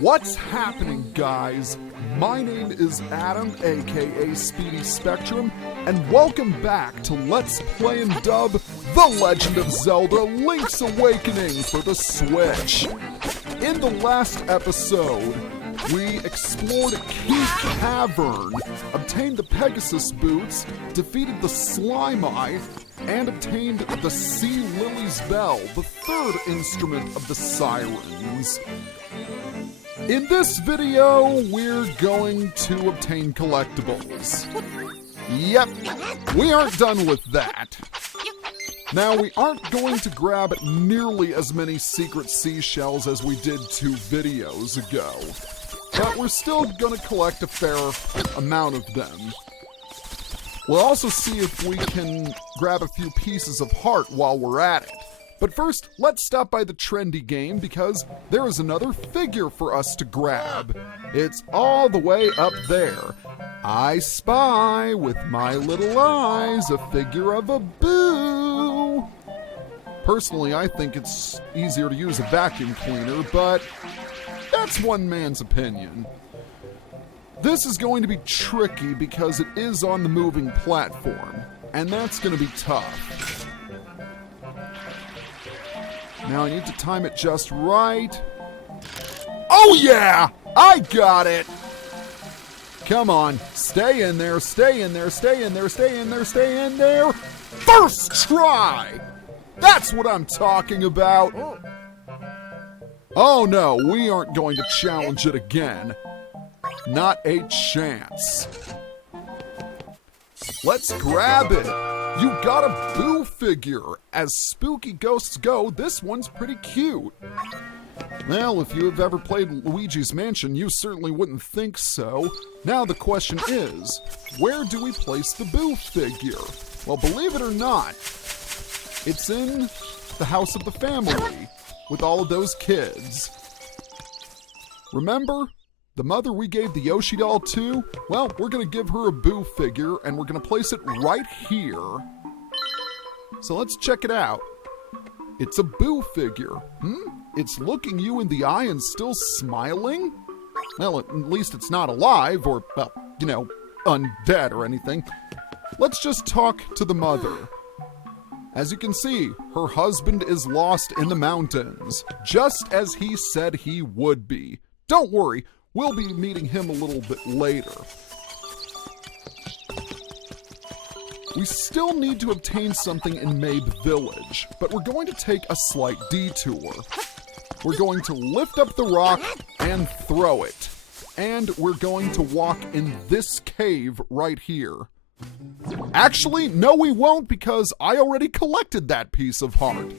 What's happening, guys? My name is Adam, aka Speedy Spectrum, and welcome back to Let's Play and Dub The Legend of Zelda Link's Awakening for the Switch. In the last episode, we explored Key Cavern, obtained the Pegasus boots, defeated the Slime Eye, and obtained the Sea Lily's Bell, the third instrument of the Sirens. In this video, we're going to obtain collectibles. Yep, we aren't done with that. Now, we aren't going to grab nearly as many secret seashells as we did 2 videos ago, but we're still going to collect a fair amount of them. We'll also see if we can grab a few pieces of heart while we're at it. But first, let's stop by the trendy game because there is another figure for us to grab. It's all the way up there. I spy with my little eyes a figure of a Boo. Personally, I think it's easier to use a vacuum cleaner, but that's one man's opinion. This is going to be tricky because it is on the moving platform, and that's going to be tough. Now I need to time it just right. Oh yeah! I got it! Come on, stay in there, stay in there, stay in there, stay in there, stay in there! First try! That's what I'm talking about! Oh no, we aren't going to challenge it again. Not a chance. Let's grab it! You got a Boo figure! As spooky ghosts go, this one's pretty cute. Well, if you have ever played Luigi's Mansion, you certainly wouldn't think so. Now the question is, where do we place the Boo figure? Well, believe it or not, it's in the house of the family, with all of those kids. Remember? The mother we gave the Yoshi doll to, well, we're going to give her a Boo figure, and we're going to place it right here. So let's check it out. It's a Boo figure. It's looking you in the eye and still smiling? Well, at least it's not alive, or, well, you know, undead or anything. Let's just talk to the mother. As you can see, her husband is lost in the mountains, just as he said he would be. Don't worry. We'll be meeting him a little bit later. We still need to obtain something in Mabe Village, but we're going to take a slight detour. We're going to lift up the rock and throw it. And we're going to walk in this cave right here. Actually, no we won't because I already collected that piece of heart.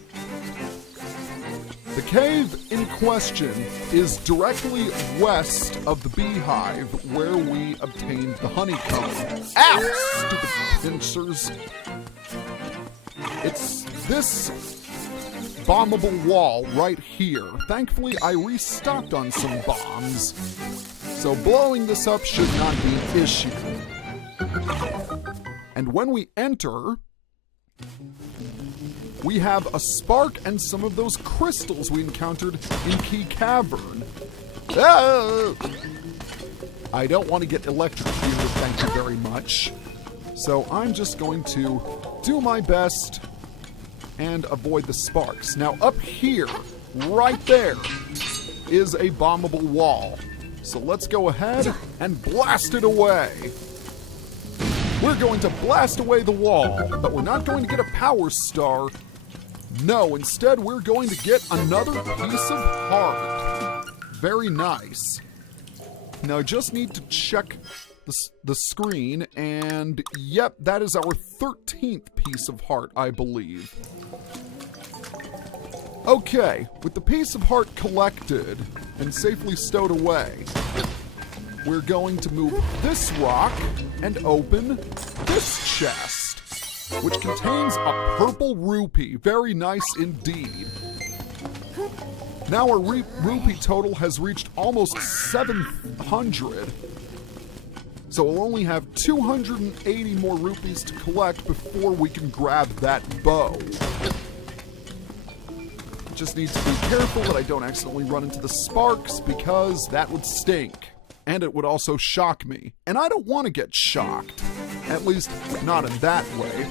The cave in question is directly west of the beehive where we obtained the honeycomb. Ow! Stupid pincers. It's this bombable wall right here. Thankfully, I restocked on some bombs, so blowing this up should not be an issue. And when we enter, we have a spark and some of those crystals we encountered in Key Cavern. Ah! I don't want to get electrocuted, thank you very much. So I'm just going to do my best and avoid the sparks. Now up here, right there, is a bombable wall. So let's go ahead and blast it away. We're going to blast away the wall, but we're not going to get a power star. No, instead we're going to get another piece of heart. Very nice. Now I just need to check the screen, and yep, that is our 13th piece of heart, I believe. Okay, with the piece of heart collected and safely stowed away, we're going to move this rock and open this chest, which contains a purple rupee. Very nice indeed. Now our rupee total has reached almost 700. So we'll only have 280 more rupees to collect before we can grab that bow. just need to be careful that I don't accidentally run into the sparks, because that would stink. And it would also shock me. And I don't want to get shocked. At least, not in that way.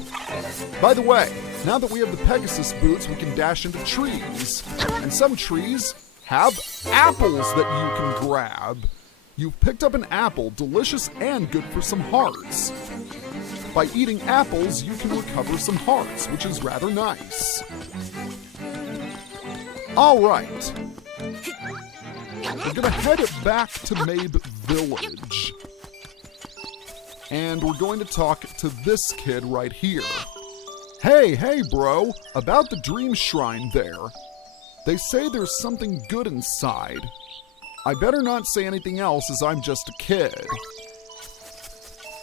By the way, now that we have the Pegasus boots, we can dash into trees. And some trees have apples that you can grab. You've picked up an apple, delicious and good for some hearts. By eating apples, you can recover some hearts, which is rather nice. All right. We're gonna head back to Mabe Village. And we're going to talk to this kid right here. Hey, bro, about the dream shrine there. They say there's something good inside. I better not say anything else as I'm just a kid.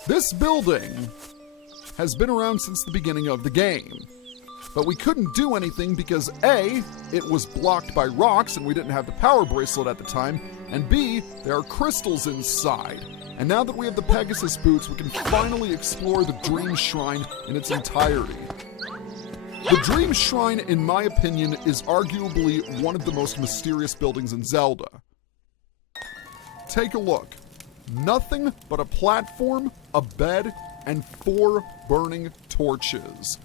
This building has been around since the beginning of the game. But we couldn't do anything because A, it was blocked by rocks and we didn't have the power bracelet at the time, and B, there are crystals inside. And now that we have the Pegasus boots, we can finally explore the Dream Shrine in its entirety. The Dream Shrine, in my opinion, is arguably one of the most mysterious buildings in Zelda. Take a look. Nothing but a platform, a bed, and 4 burning torches.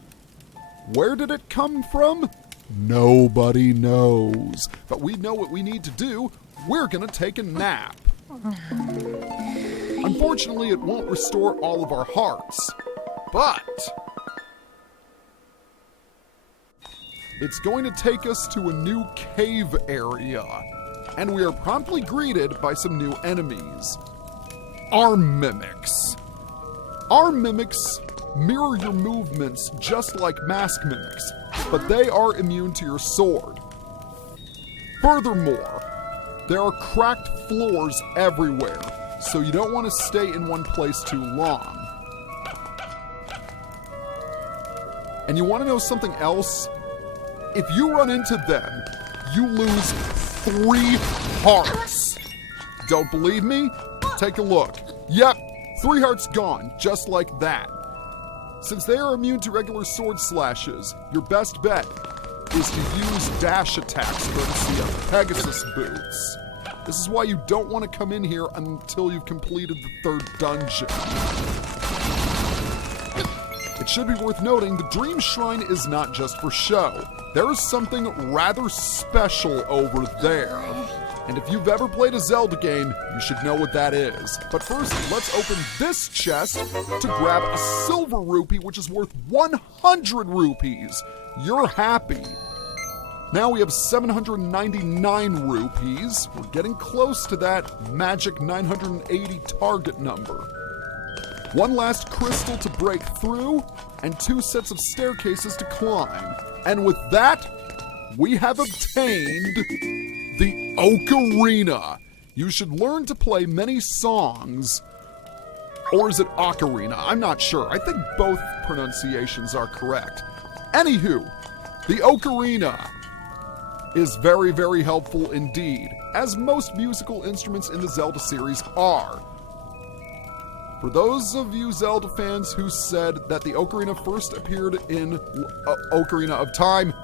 Where did it come from? Nobody knows. But we know what we need to do. We're gonna take a nap. Unfortunately, it won't restore all of our hearts. But it's going to take us to a new cave area. And we are promptly greeted by some new enemies. Arm mimics. Arm mimics mirror your movements just like mask mimics, but they are immune to your sword. Furthermore, there are cracked floors everywhere, so you don't want to stay in one place too long. And you want to know something else? If you run into them, you lose 3 hearts. Don't believe me? Take a look. Yep, 3 hearts gone, just like that. Since they are immune to regular sword slashes, your best bet is to use dash attacks courtesy of Pegasus boots. This is why you don't want to come in here until you've completed the 3rd dungeon. It should be worth noting the Dream Shrine is not just for show. There is something rather special over there. And if you've ever played a Zelda game, you should know what that is. But first, let's open this chest to grab a silver rupee, which is worth 100 rupees. You're happy. Now we have 799 rupees. We're getting close to that magic 980 target number. 1 last crystal to break through, and 2 sets of staircases to climb. And with that, we have obtained the ocarina. You should learn to play many songs. Or is it ocarina? I'm not sure. I think both pronunciations are correct. Anywho, the ocarina is very, very helpful indeed, as most musical instruments in the Zelda series are. For those of you Zelda fans who said that the ocarina first appeared in Ocarina of Time,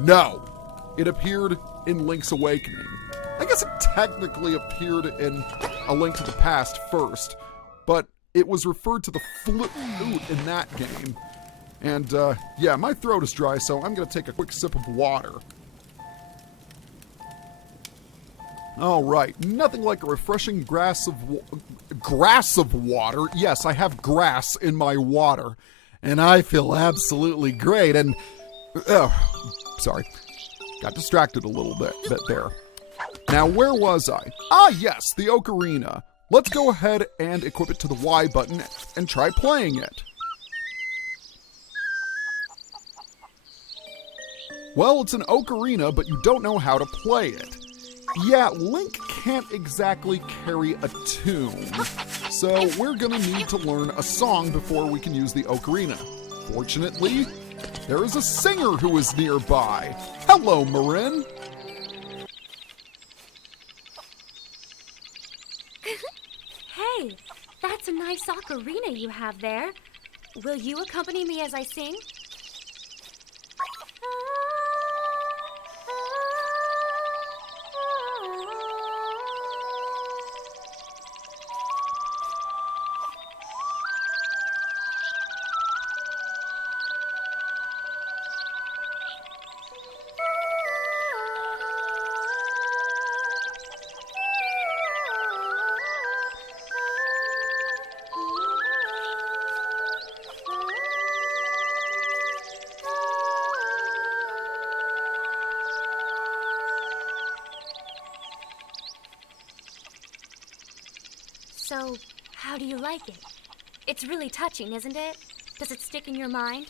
no. It appeared in Link's Awakening. I guess it technically appeared in A Link to the Past first, but it was referred to the flute in that game. And yeah, my throat is dry, so I'm gonna take a quick sip of water. All right, nothing like a refreshing grass of water. Yes, I have grass in my water, and I feel absolutely great. And sorry, got distracted a little bit there. Now, where was I? Ah, yes, the ocarina. Let's go ahead and equip it to the Y button and try playing it. Well, it's an ocarina, but you don't know how to play it. Yeah, Link can't exactly carry a tune, so we're gonna need to learn a song before we can use the ocarina. Fortunately, there is a singer who is nearby. Hello, Marin. Hey, that's a nice ocarina you have there. Will you accompany me as I sing? So, how do you like it? It's really touching, isn't it? Does it stick in your mind?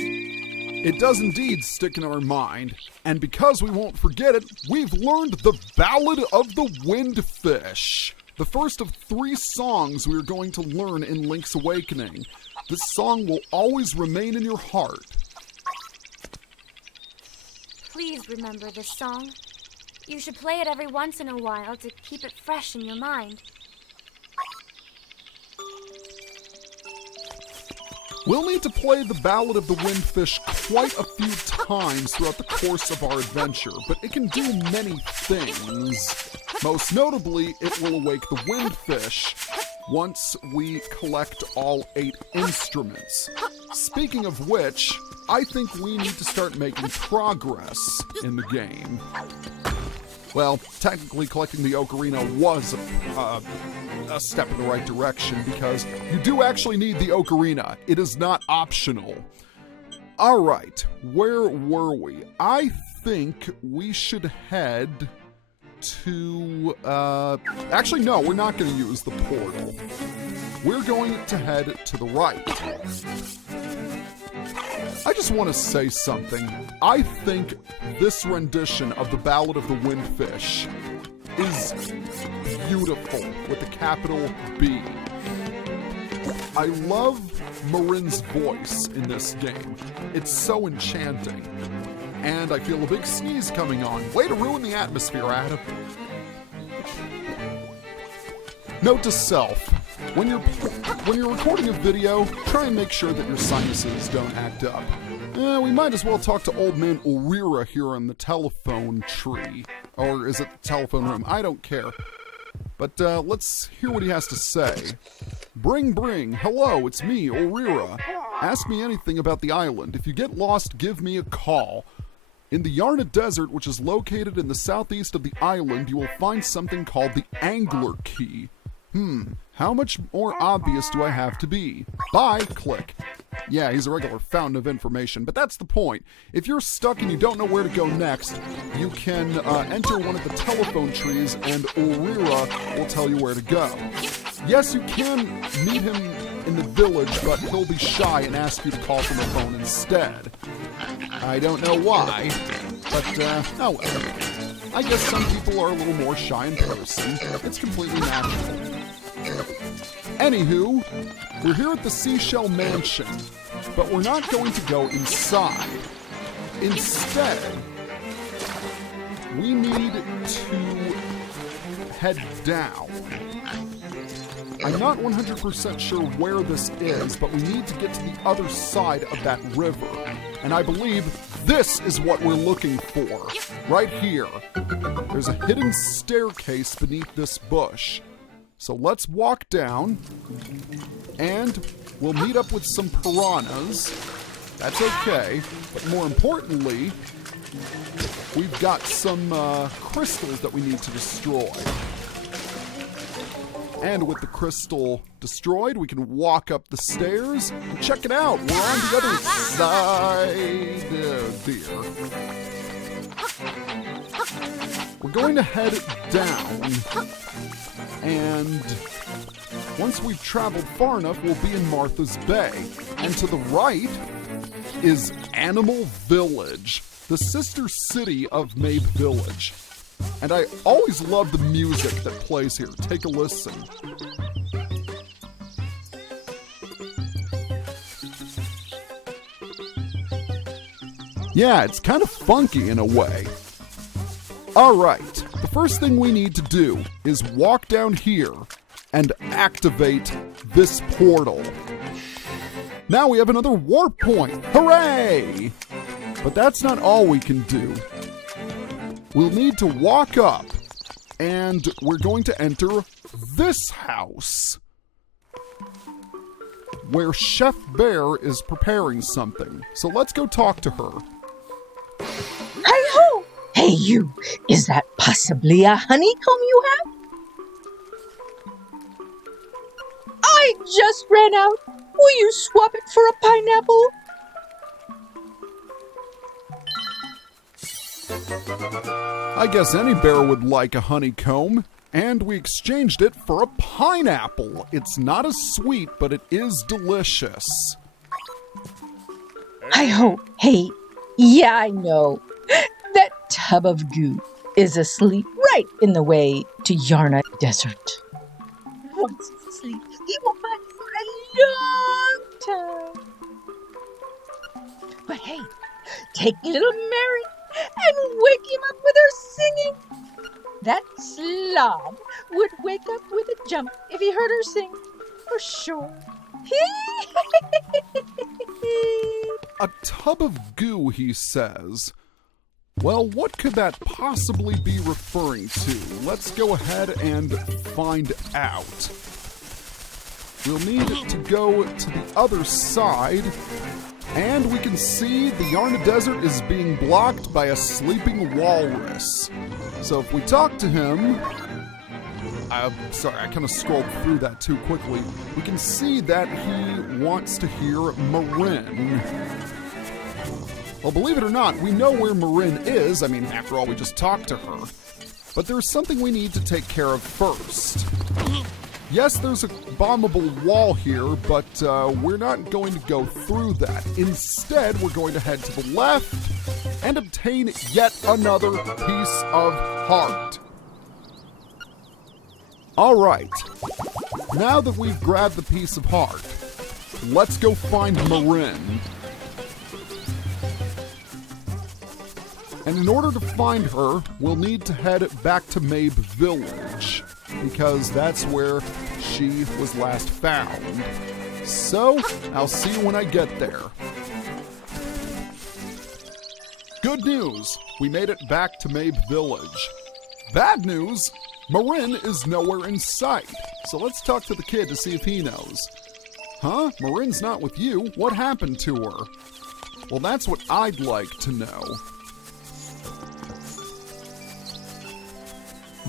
It does indeed stick in our mind, and because we won't forget it, we've learned the Ballad of the Windfish, the first of 3 songs we are going to learn in Link's Awakening. This song will always remain in your heart. Please remember this song. You should play it every once in a while to keep it fresh in your mind. We'll need to play the Ballad of the Windfish quite a few times throughout the course of our adventure, but it can do many things. Most notably, it will awake the Windfish once we collect all 8 instruments. Speaking of which, I think we need to start making progress in the game. Well, technically collecting the ocarina was a step in the right direction because you do actually need the ocarina. It is not optional. All right, where were we? I think we should head to... Actually, no, we're not going to use the portal. We're going to head to the right. I just want to say something. I think this rendition of the Ballad of the Windfish is beautiful with a capital B. I love Marin's voice in this game. It's so enchanting. And I feel a big sneeze coming on. Way to ruin the atmosphere, Adam. Note to self. When you're recording a video, try and make sure that your sinuses don't act up. We might as well talk to old man Orira here on the telephone tree. Or is it the telephone room? I don't care. But let's hear what he has to say. Bring. Hello, it's me, Orira. Ask me anything about the island. If you get lost, give me a call. In the Yarna Desert, which is located in the southeast of the island, you will find something called the Angler Key. How much more obvious do I have to be? Bye, click. Yeah, he's a regular fountain of information, but that's the point. If you're stuck and you don't know where to go next, you can enter one of the telephone trees and Orira will tell you where to go. Yes, you can meet him in the village, but he'll be shy and ask you to call from the phone instead. I don't know why, but oh well. I guess some people are a little more shy in person. It's completely natural. Anywho, we're here at the Seashell Mansion, but we're not going to go inside. Instead, we need to head down. I'm not 100% sure where this is, but we need to get to the other side of that river. And I believe this is what we're looking for, right here. There's a hidden staircase beneath this bush. So let's walk down, and we'll meet up with some piranhas. That's okay, but more importantly, we've got some crystals that we need to destroy. And with the crystal destroyed, we can walk up the stairs and check it out. We're on the other side. Oh, dear. We're going to head down. And once we've traveled far enough, we'll be in Martha's Bay. And to the right is Animal Village, the sister city of Mabe Village. And I always love the music that plays here. Take a listen. Yeah, it's kind of funky in a way. All right, the first thing we need to do is walk down here and activate this portal. Now we have another warp point. Hooray! But that's not all we can do. We'll need to walk up, and we're going to enter this house, where Chef Bear is preparing something. So let's go talk to her. Hi-ho! Hey, you! Is that possibly a honeycomb you have? I just ran out. Will you swap it for a pineapple? I guess any bear would like a honeycomb. And we exchanged it for a pineapple. It's not as sweet, but it is delicious. Hey, yeah, I know. That tub of goo is asleep right in the way to Yarna Desert. Once it's asleep, he will find it for a long time. But hey, take little Marin and wake him up with her singing. That slob would wake up with a jump if he heard her sing, for sure. A tub of goo, he says. Well, what could that possibly be referring to? Let's go ahead and find out. We'll need to go to the other side, and we can see the Yarna Desert is being blocked by a sleeping walrus. So if we talk to him, sorry, I kind of scrolled through that too quickly. We can see that he wants to hear Marin. Well, believe it or not, we know where Marin is. I mean, after all, we just talked to her. But there's something we need to take care of first. Yes, there's a bombable wall here, but we're not going to go through that. Instead, we're going to head to the left and obtain yet another piece of heart. All right, now that we've grabbed the piece of heart, let's go find Marin. And in order to find her, we'll need to head back to Mabe Village, because that's where she was last found. So, I'll see you when I get there. Good news, we made it back to Mabe Village. Bad news, Marin is nowhere in sight. So let's talk to the kid to see if he knows. Huh? Marin's not with you? What happened to her? Well, that's what I'd like to know.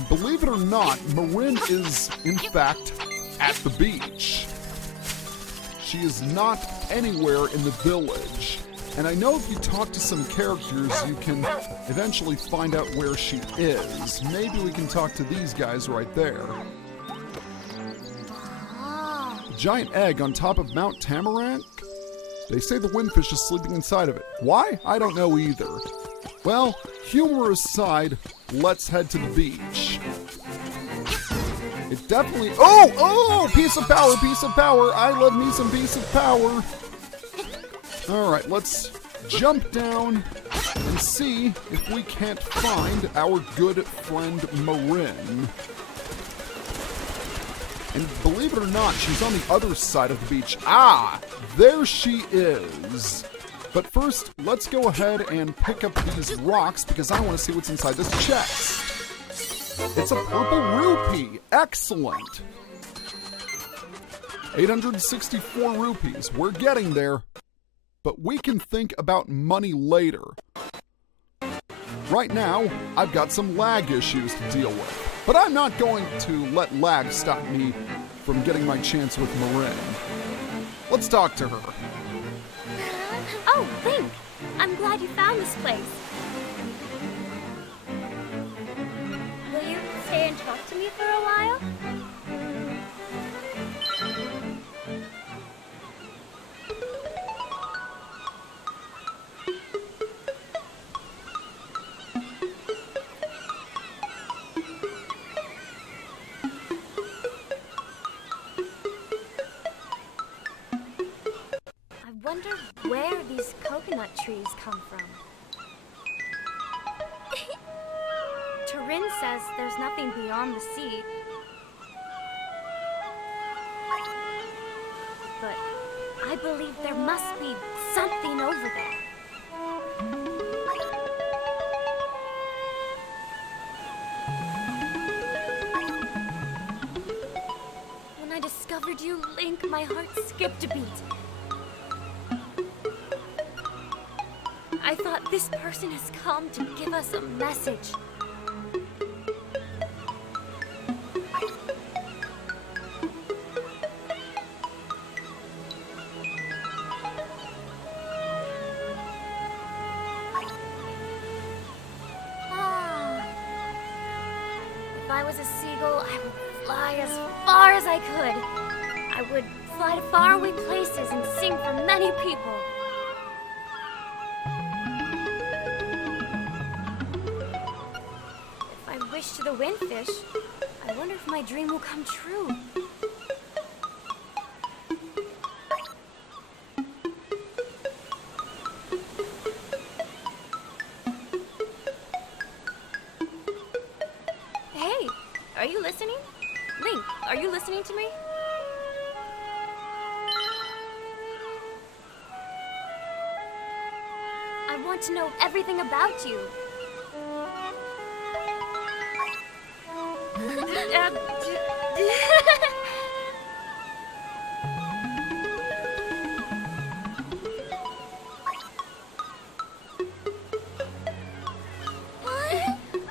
Believe it or not, Marin is, in fact, at the beach. She is not anywhere in the village. And I know if you talk to some characters, you can eventually find out where she is. Maybe we can talk to these guys right there. A giant egg on top of Mount Tamarack? They say the windfish is sleeping inside of it. Why? I don't know either. Well, humor aside, let's head to the beach. It definitely... Oh! Piece of power, piece of power! I love me some piece of power! Alright, let's jump down and see if we can't find our good friend Marin. And believe it or not, she's on the other side of the beach. Ah! There she is! But first, let's go ahead and pick up these rocks because I want to see what's inside this chest. It's a purple rupee. Excellent. 864 rupees. We're getting there. But we can think about money later. Right now, I've got some lag issues to deal with. But I'm not going to let lag stop me from getting my chance with Marin. Let's talk to her. Oh, Link! I'm glad you found this place. Will you stay and talk to me for a while? I wonder where these coconut trees come from. Turin says there's nothing beyond the sea. But I believe there must be something over there. When I discovered you, Link, my heart skipped a beat. I thought this person has come to give us a message. I was a seagull, I would fly as far as I could. I would fly to faraway places and sing for many people. If I wish to the windfish, I wonder if my dream will come true. Hey, are you listening? Link, are you listening to me? I want to know everything about you.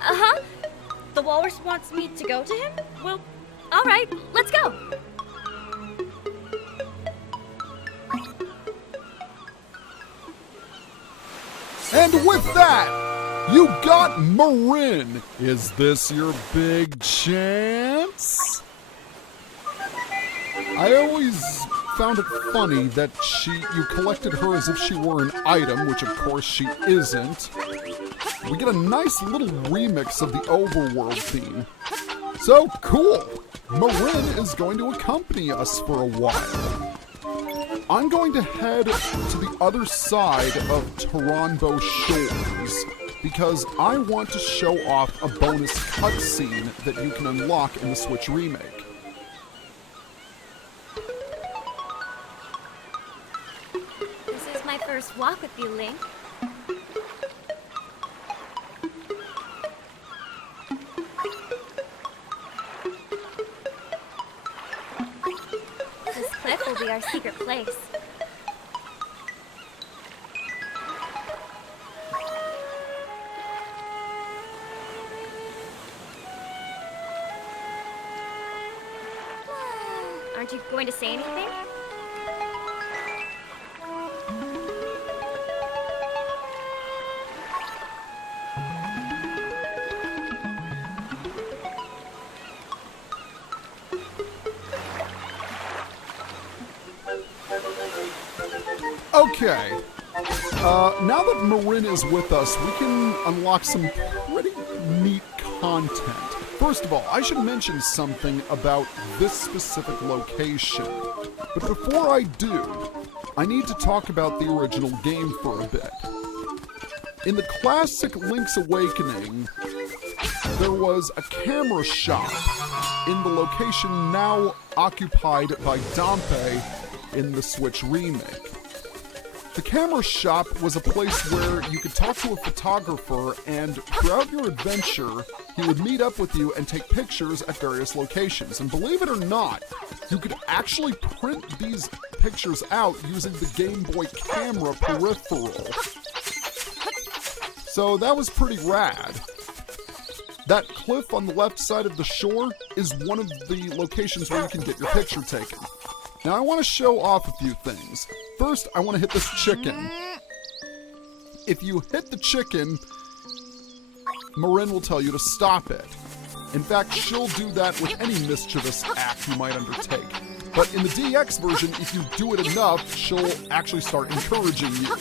Uh-huh. The walrus wants me to go to him? Well, all right, let's go. And with that, you got Marin. Is this your big chance? I always found it funny that you collected her as if she were an item, which of course she isn't. We get a nice little remix of the overworld theme. So cool! Marin is going to accompany us for a while. I'm going to head to the other side of Taranbo Shores because I want to show off a bonus cutscene that you can unlock in the Switch remake. This is my first walk with you, Link. This cliff will be our secret place. Aren't you going to say anything? Okay, now that Marin is with us, we can unlock some pretty neat content. First of all, I should mention something about this specific location. But before I do, I need to talk about the original game for a bit. In the classic Link's Awakening, there was a camera shop in the location now occupied by Dompe in the Switch remake. The camera shop was a place where you could talk to a photographer, and throughout your adventure, he would meet up with you and take pictures at various locations. And believe it or not, you could actually print these pictures out using the Game Boy camera peripheral. So that was pretty rad. That cliff on the left side of the shore is one of the locations where you can get your picture taken. Now I want to show off a few things. First, I want to hit this chicken. If you hit the chicken, Marin will tell you to stop it. In fact, she'll do that with any mischievous act you might undertake. But in the DX version, if you do it enough, she'll actually start encouraging you.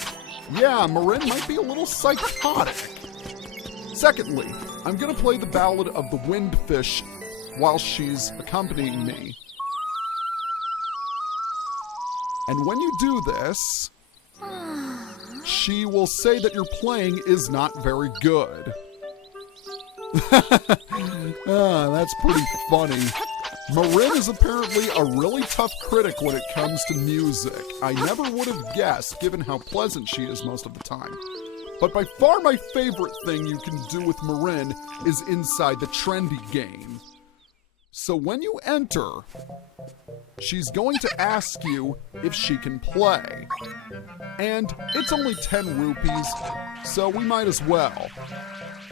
Yeah, Marin might be a little psychotic. Secondly, I'm going to play the Ballad of the Windfish while she's accompanying me. And when you do this, she will say that your playing is not very good. That's pretty funny. Marin is apparently a really tough critic when it comes to music. I never would have guessed, given how pleasant she is most of the time. But by far my favorite thing you can do with Marin is inside the trendy game. So when you enter, she's going to ask you if she can play. And it's only 10 rupees, so we might as well.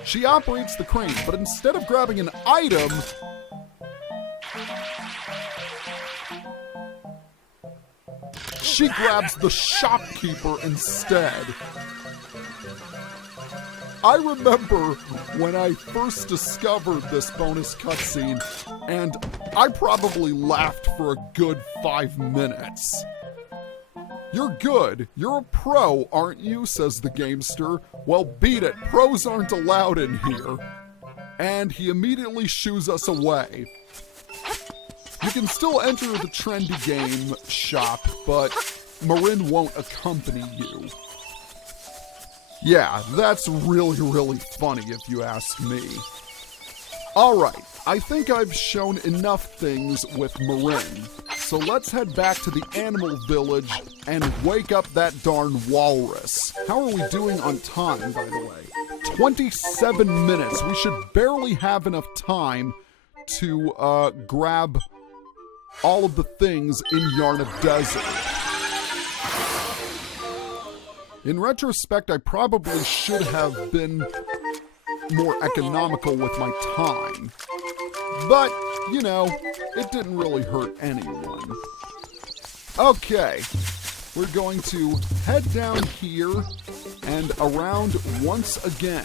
She operates the crane, but instead of grabbing an item, she grabs the shopkeeper instead. I remember when I first discovered this bonus cutscene, and I probably laughed for a good 5 minutes. "You're good. You're a pro, aren't you?" says the gamester. "Well, beat it. Pros aren't allowed in here." And he immediately shoos us away. You can still enter the trendy game shop, but Marin won't accompany you. Yeah, that's really, really funny if you ask me. Alright, I think I've shown enough things with Marin, so let's head back to the animal village and wake up that darn walrus. How are we doing on time, by the way? 27 minutes. We should barely have enough time to grab all of the things in Yarna Desert. In retrospect, I probably should have been more economical with my time. But, you know, it didn't really hurt anyone. Okay, we're going to head down here and around once again.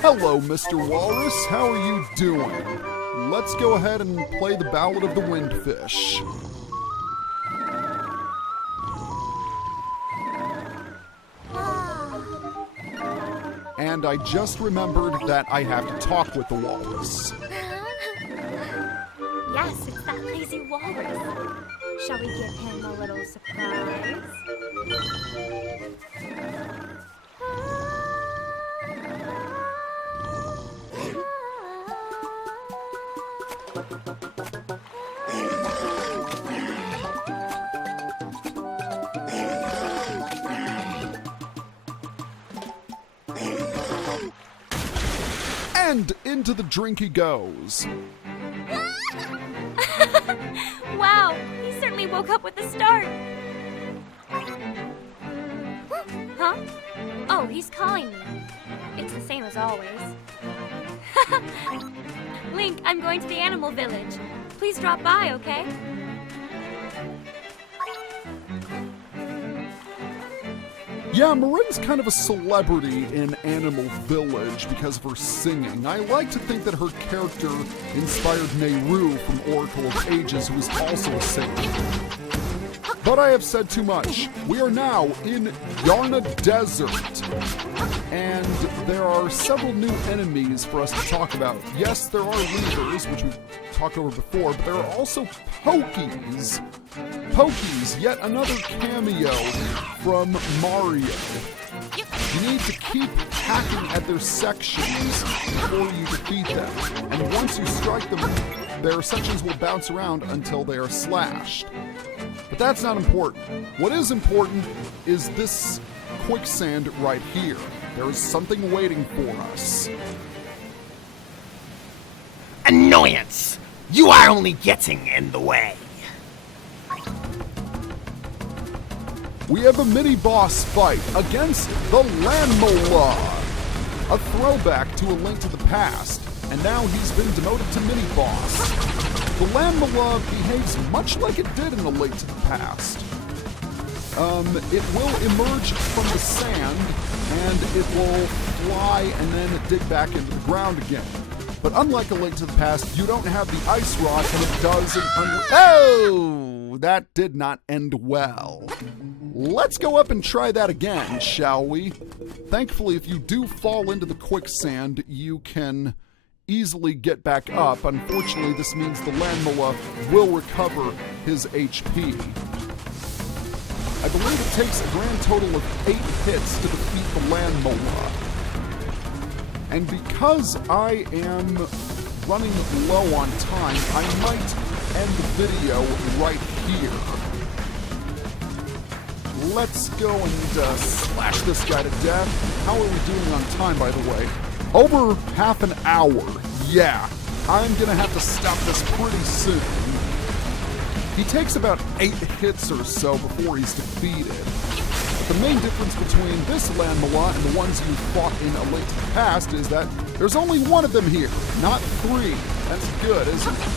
Hello, Mr. Walrus. How are you doing? Let's go ahead and play the Ballad of the Windfish. And I just remembered that I have to talk with the walrus. Yes, it's that lazy walrus. Shall we give him a little surprise? And into the drink he goes. Wow, he certainly woke up with a start. Huh? Oh, he's calling me. It's the same as always. Link, I'm going to the animal village. Please drop by, okay? Yeah, Marin's kind of a celebrity in Animal Village because of her singing. I like to think that her character inspired Nehru from Oracle of Ages, who is also a singer. But I have said too much. We are now in Yarna Desert, and there are several new enemies for us to talk about. Yes, there are levers, which we've talked over before, but there are also Pokies. Pokies, yet another cameo from Mario. You need to keep hacking at their sections before you defeat them, and once you strike them, their sections will bounce around until they are slashed. But that's not important. What is important is this quicksand right here. There is something waiting for us. Annoyance! You are only getting in the way. We have a mini-boss fight against the Lanmola, a throwback to A Link to the Past, and now he's been demoted to mini-boss. The Lanmola behaves much like it did in A Link to the Past. It will emerge from the sand, and it will fly and then dig back into the ground again. But unlike A Link to the Past, you don't have the ice rock, and it doesn't... Oh! That did not end well. Let's go up and try that again, shall we? Thankfully, if you do fall into the quicksand, you can easily get back up. Unfortunately, this means the Lanmola will recover his HP. I believe it takes a grand total of 8 hits to defeat the Lanmola. And because I am running low on time, I might end the video right here. Let's go and slash this guy to death. How are we doing on time, by the way? Over half an hour. Yeah, I'm gonna have to stop this pretty soon. He takes about 8 hits or so before he's defeated. But the main difference between this Lanmola and the ones you fought in A Link to the Past is that there's only one of them here, not 3. That's good, isn't it?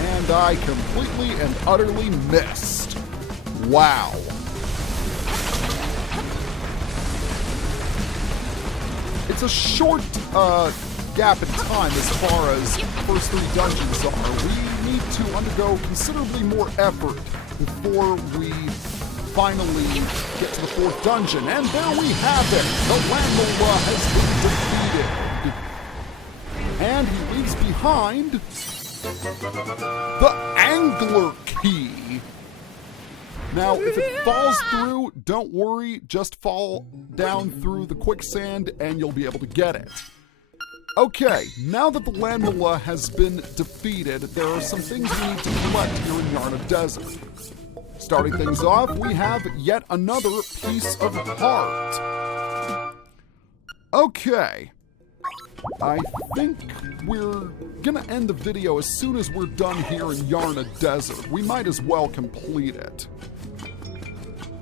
And I completely and utterly missed. Wow. it's a short gap in time as far as the first 3 dungeons are. We need to undergo considerably more effort before we finally get to the 4th dungeon. And there we have it! The Lanmola has been defeated. And he leaves behind the angler key. Now, if it falls through, don't worry, just fall down through the quicksand and you'll be able to get it. Okay, now that the Lanmola has been defeated, there are some things we need to collect here in Yarna Desert. Starting things off, we have yet another piece of heart. Okay. I think we're gonna end the video as soon as we're done here in Yarna Desert. We might as well complete it.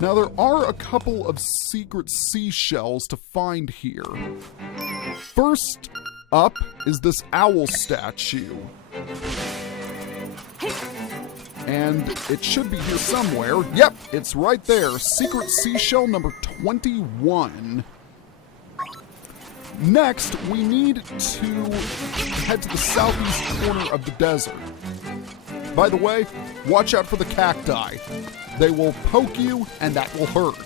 Now, there are a couple of secret seashells to find here. First up is this owl statue. And it should be here somewhere. Yep, it's right there. Secret seashell number 21. Next, we need to head to the southeast corner of the desert. By the way, watch out for the cacti. They will poke you, and that will hurt.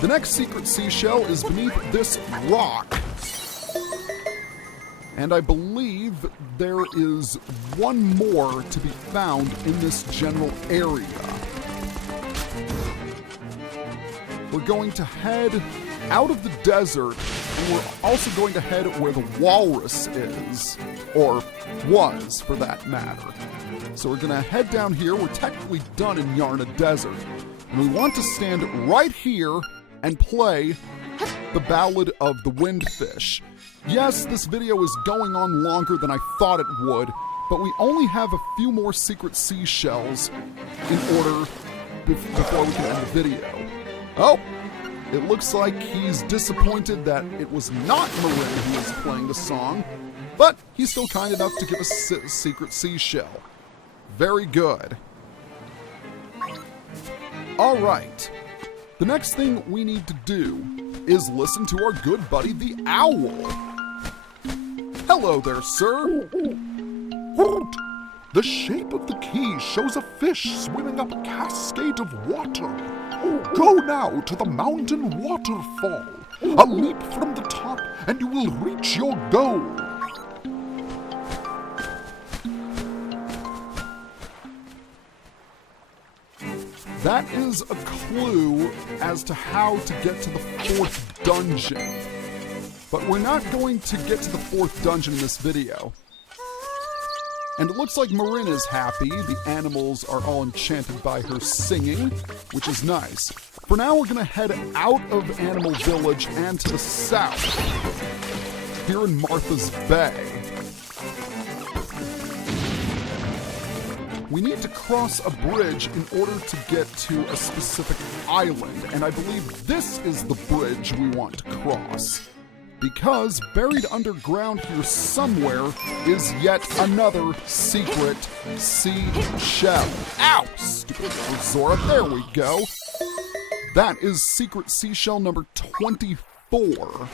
The next secret seashell is beneath this rock. And I believe there is one more to be found in this general area. We're going to head out of the desert, and we're also going to head where the walrus is, or was for that matter. So we're gonna head down here. We're technically done in Yarna Desert, and we want to stand right here and play the Ballad of the Windfish. Yes, this video is going on longer than I thought it would, but we only have a few more secret seashells in order before we can end the video. Oh! It looks like he's disappointed that it was not Marin who was playing the song, but he's still kind enough to give us a secret seashell. Very good. All right. The next thing we need to do is listen to our good buddy the owl. Hello there, sir. Halt! The shape of the key shows a fish swimming up a cascade of water. Go now to the mountain waterfall. A leap from the top and you will reach your goal. That is a clue as to how to get to the 4th dungeon. But we're not going to get to the 4th dungeon in this video. And it looks like Marin is happy. The animals are all enchanted by her singing, which is nice. For now, we're gonna head out of Animal Village and to the south, here in Martha's Bay. We need to cross a bridge in order to get to a specific island, and I believe this is the bridge we want to cross. Because buried underground here somewhere is yet another secret seashell. Ow! Stupid Zora. There we go. That is secret seashell number 24.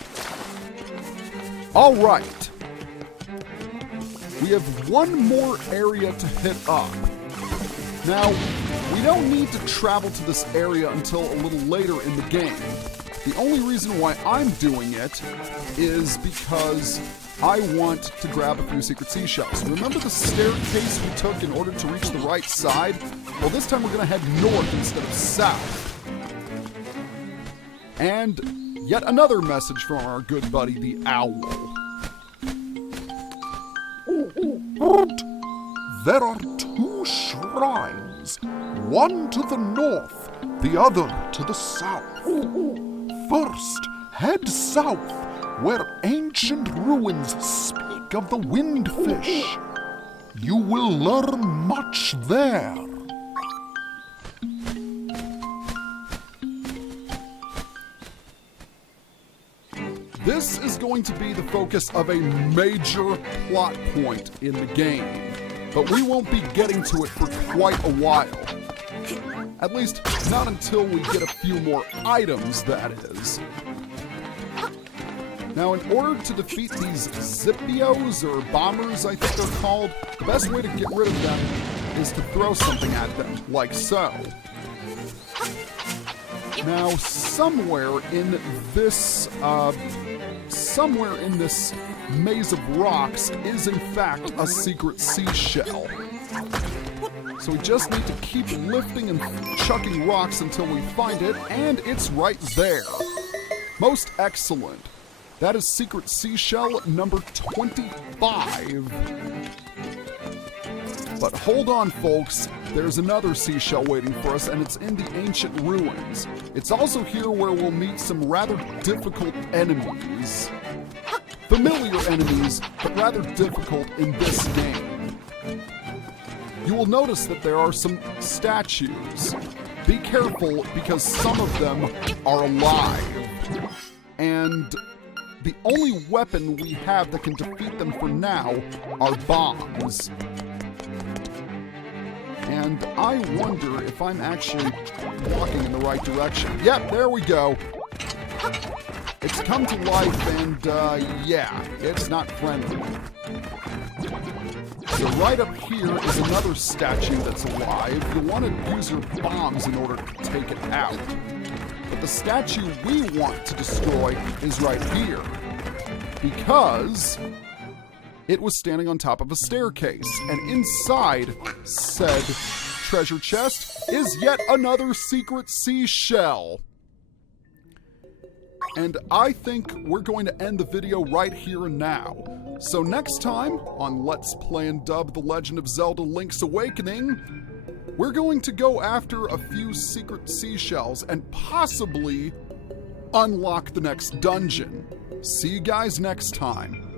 All right. We have one more area to hit up. Now, we don't need to travel to this area until a little later in the game. The only reason why I'm doing it is because I want to grab a few secret seashells. Remember the staircase we took in order to reach the right side? Well, this time we're going to head north instead of south. And yet another message from our good buddy, the owl. There are 2 shrines, one to the north, the other to the south. First, head south, where ancient ruins speak of the windfish. You will learn much there. This is going to be the focus of a major plot point in the game, but we won't be getting to it for quite a while. At least, not until we get a few more items, that is. Now, in order to defeat these Zippios, or bombers I think they're called, the best way to get rid of them is to throw something at them, like so. Now, somewhere in this maze of rocks is in fact a secret seashell. So we just need to keep lifting and chucking rocks until we find it, and it's right there. Most excellent. That is secret seashell number 25. But hold on, folks. There's another seashell waiting for us, and it's in the ancient ruins. It's also here where we'll meet some rather difficult enemies. Familiar enemies, but rather difficult in this game. You will notice that there are some statues. Be careful, because some of them are alive. And the only weapon we have that can defeat them for now are bombs. And I wonder if I'm actually walking in the right direction. Yep, there we go. It's come to life, and yeah, it's not friendly. So right up here is another statue that's alive. You'll want to use your bombs in order to take it out. But the statue we want to destroy is right here, because it was standing on top of a staircase, and inside said treasure chest is yet another secret seashell. And I think we're going to end the video right here and now. So next time on Let's Play and Dub The Legend of Zelda Link's Awakening, we're going to go after a few secret seashells and possibly unlock the next dungeon. See you guys next time.